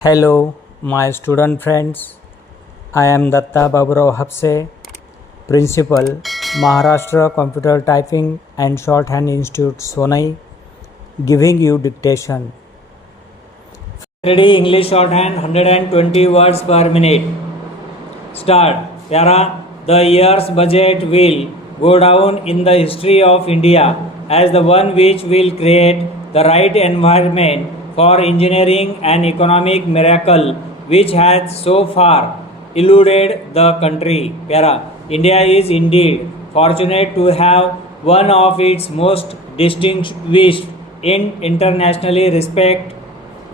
Hello, my student friends. I am Datta Baburao Hapse, Principal, Maharashtra Computer Typing and Shorthand Institute, Sonai, giving you dictation. Ready English shorthand 120 words per minute. Start. Pyara, the year's budget will go down in the history of India as the one which will create the right environment for engineering an economic miracle which has so far eluded the country. Pyara, India is indeed fortunate to have one of its most distinguished in internationally respected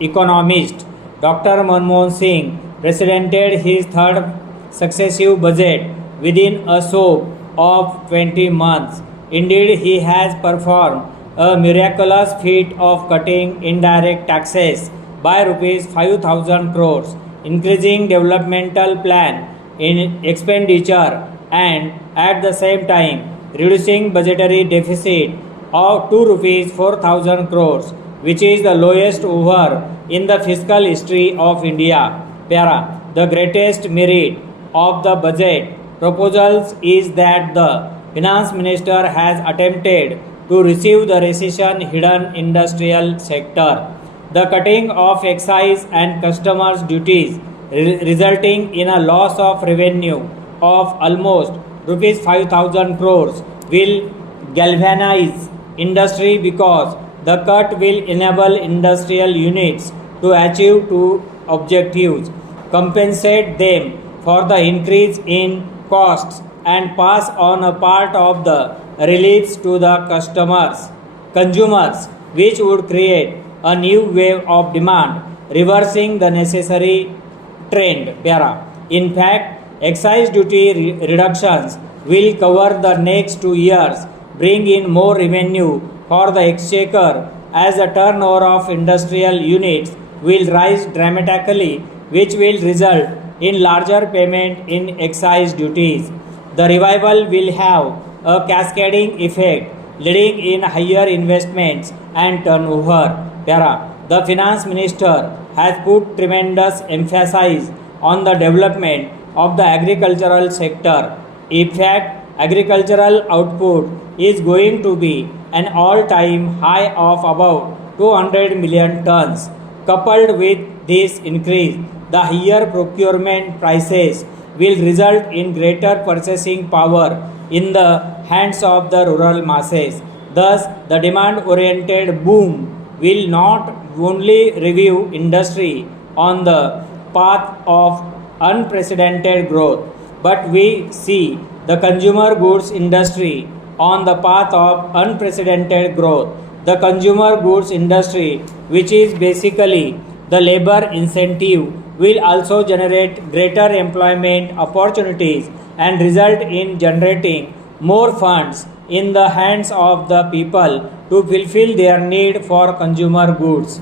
economist, Dr. Manmohan Singh, presented his third successive budget within a scope of 20 months. Indeed, he has performed a miraculous feat of cutting indirect taxes by rupees 5,000 crores, increasing developmental plan in expenditure and at the same time reducing budgetary deficit of 2 rupees 4,000 crores, which is the lowest ever in the fiscal history of India. Para, the greatest merit of the budget proposals is that the finance minister has attempted to receive the recession hidden industrial sector. The cutting of excise and customers duties resulting in a loss of revenue of almost rupees 5,000 crores will galvanize industry because the cut will enable industrial units to achieve two objectives: compensate them for the increase in costs and pass on a part of the reliefs to the consumers, which would create a new wave of demand, reversing the necessary trend. In fact, excise duty reductions will cover the next 2 years, bring in more revenue for the exchequer as the turnover of industrial units will rise dramatically, which will result in larger payment in excise duties. The revival will have a cascading effect, leading in higher investments and turnover. The finance minister has put tremendous emphasis on the development of the agricultural sector. In fact, agricultural output is going to be an all-time high of about 200 million tons. Coupled with this increase, the higher procurement prices will result in greater purchasing power in the hands of the rural masses. Thus, the demand-oriented boom will not only revive industry on the path of unprecedented growth, but we see the consumer goods industry on the path of unprecedented growth. The consumer goods industry, which is basically the labor incentive, will also generate greater employment opportunities and result in generating more funds in the hands of the people to fulfill their need for consumer goods.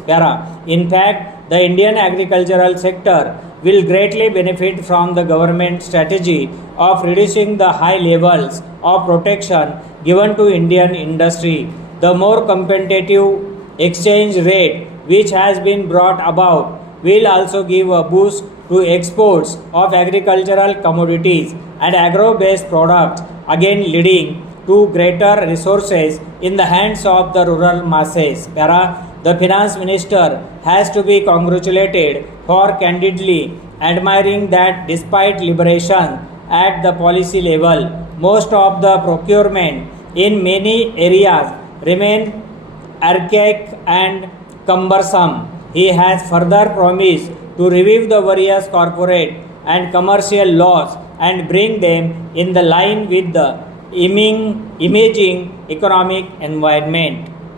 In fact, the Indian agricultural sector will greatly benefit from the government strategy of reducing the high levels of protection given to Indian industry. The more competitive exchange rate which has been brought about will also give a boost to exports of agricultural commodities and agro-based products, again leading to greater resources in the hands of the rural masses. The finance minister has to be congratulated for candidly admiring that despite liberation at the policy level, most of the procurement in many areas remain archaic and cumbersome. He has further promised to review the various corporate and commercial laws and bring them in the line with the emerging economic environment.